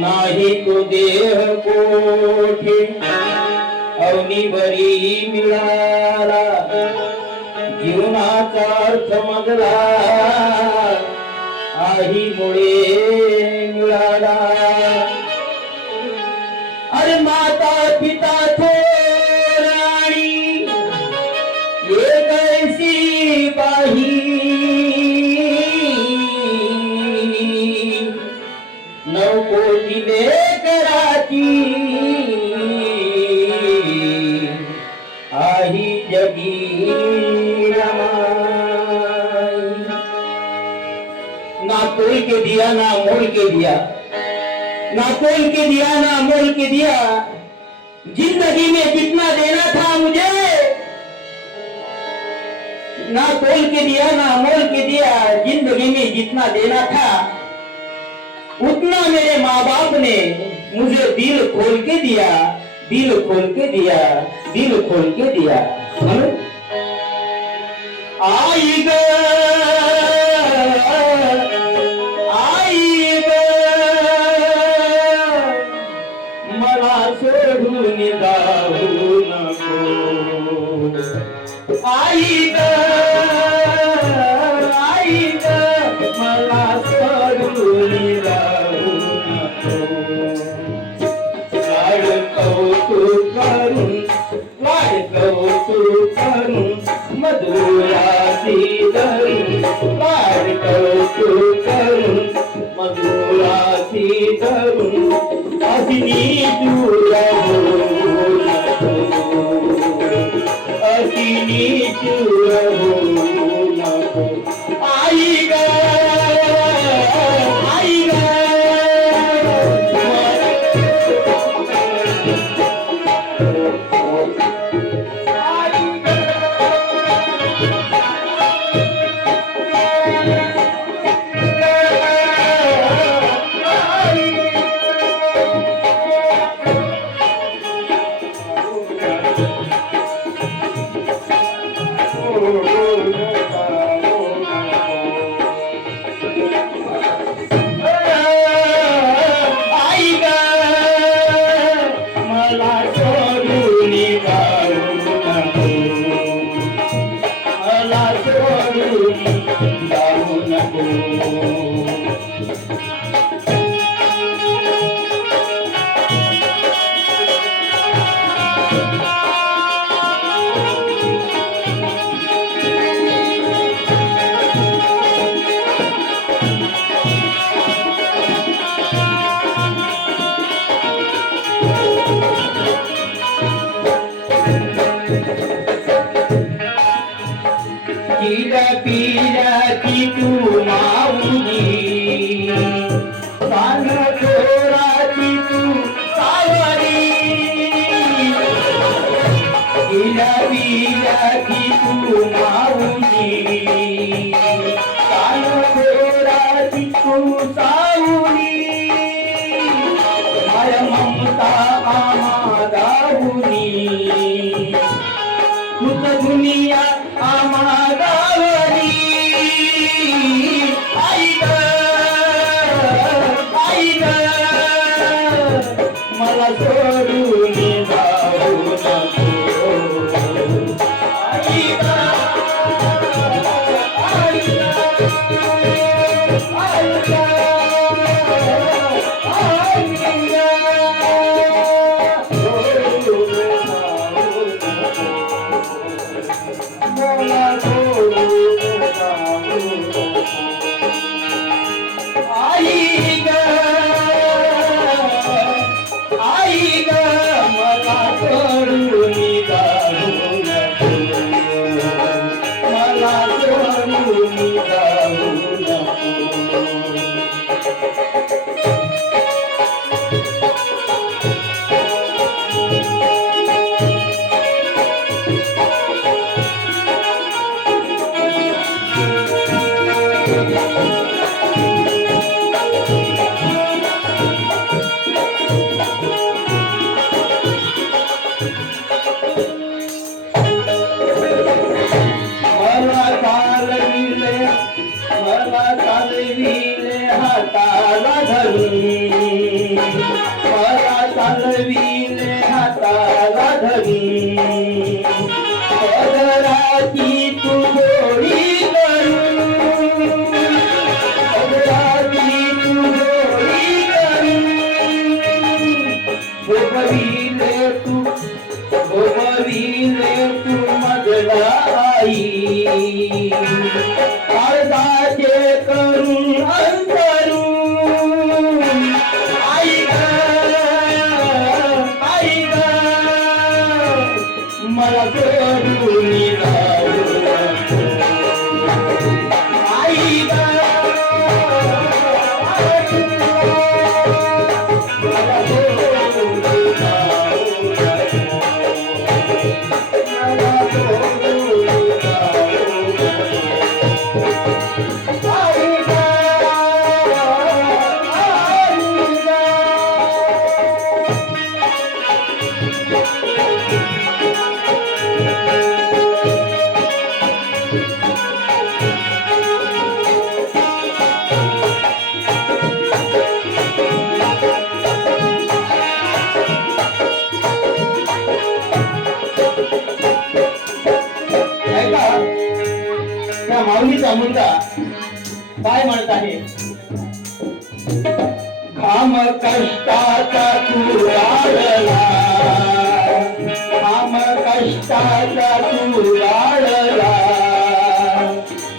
नाही तो देह कोठे अवनीवरी मिळाला जीवनाचा अर्थ मधला आईमुळे मिळाला अरे माता पिता थोराणी एक ऐसी बाही नव कोटी लेकराची आही जगी ना कोई के दिया ना मोल के दिया ना कोल के दिया ना मोल के दिया जिंदगी में जितना देना था मुझे ना कोल के दिया ना मोल के दिया जिंदगी में जितना देना था उतना मेरे माँ बाप ने मुझे दिल खोल के दिया दिल खोल के दिया दिल खोल के दिया आई ग सोडून जाऊ नको आई ग मला सोडून जाऊ नको लाड कौतुक करून मधुराची धरून लाड कौतुक करून मधुराची धरून अग्नी दूर अग्नि दूर आई ग आई ग पीराची तू माऊली पान चोराची तू सावरी पीराची तू माऊली पान चोराची तू सावरी माय ममता आम्हा दाहुनी तुझ दुनिया आम्हा मला सोडून जाऊ नको आई ग आई ग आई ग मला चालविले हाताला धरून मला चालविले हाताला धरी पदराची तू गोळी करून पदराची तू गोळी करून गोपविले तू मधला आई अर्धाचे करून अंतरून आई ग मला सोडून जाऊ आई ग मला सोडून माऊलीचा मुलगा काय म्हणत आहे घाम कष्टाचा तू लाडला घाम कष्टाचा तू लाडला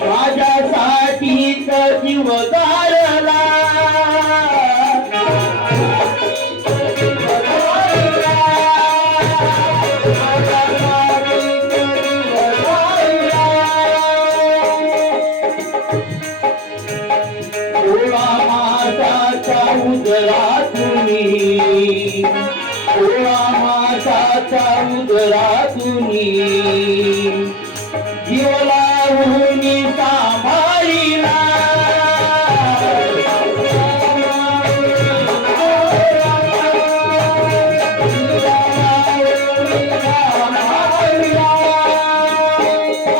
माझ्यासाठीच जीव गाळला मासाचा उदरातुनी जीव लावून सांभाळीला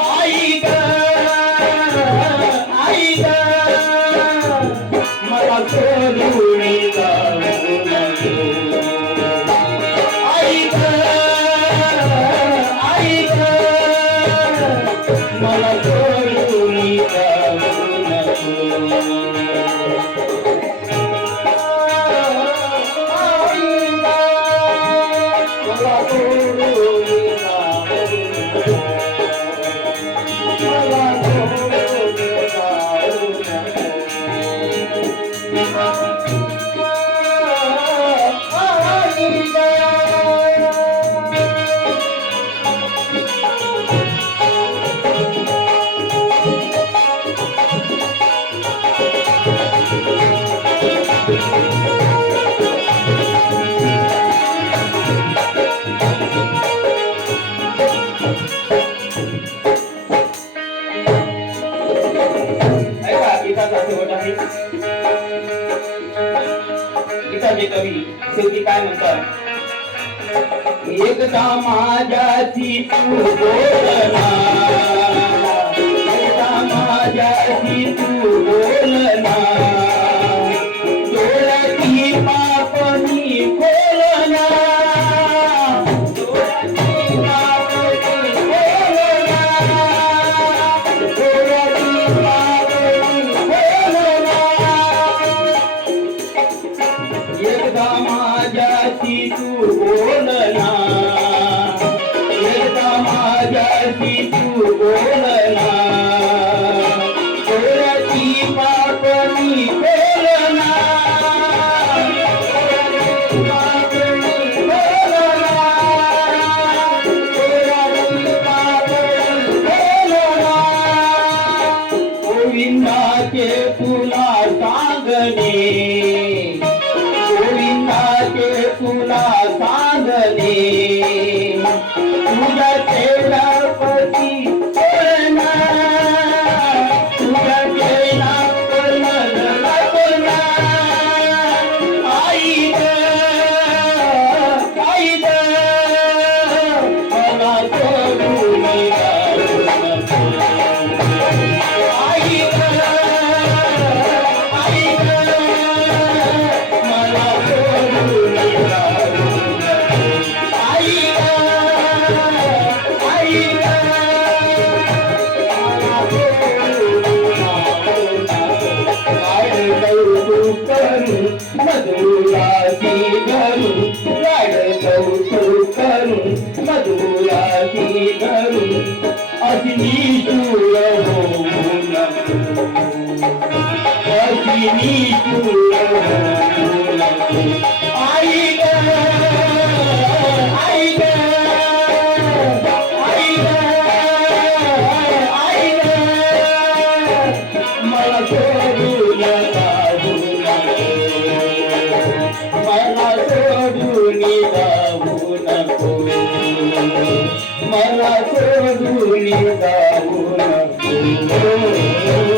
आई ग मला सोडून मला सोडून जाऊ गीताचे कवी शेवटी काय म्हणतात एकदा माझ्याशी तू बोलना एकदा माझ्याशी तू बोलना डोळ्याची पापणी खोलना डोळ्याची पापणी खोलना डोळ्याची पापणी खोलना एकदा माझ्याशी तू बोलना एकदा माझ्याशी तू बोलना डोळ्याची पापणी खोलना गोविंदाचे तुला सांगणे गोविंदाचे तुला सांगणे तुझ्या चेलापती बोलना तुझ्या चेलापती बोलना आई ग मला सोडून आई ग मधुरासी धरून लाड कौतुक करून मधुरासी धरून अशी निष्ठुर होऊ नको अशी निष्ठुर होऊ नको आई ग आई ग आई ग आई ग मला सोडून जाऊ नको मला सोडून जाऊ नको मला सोडून जाऊ नको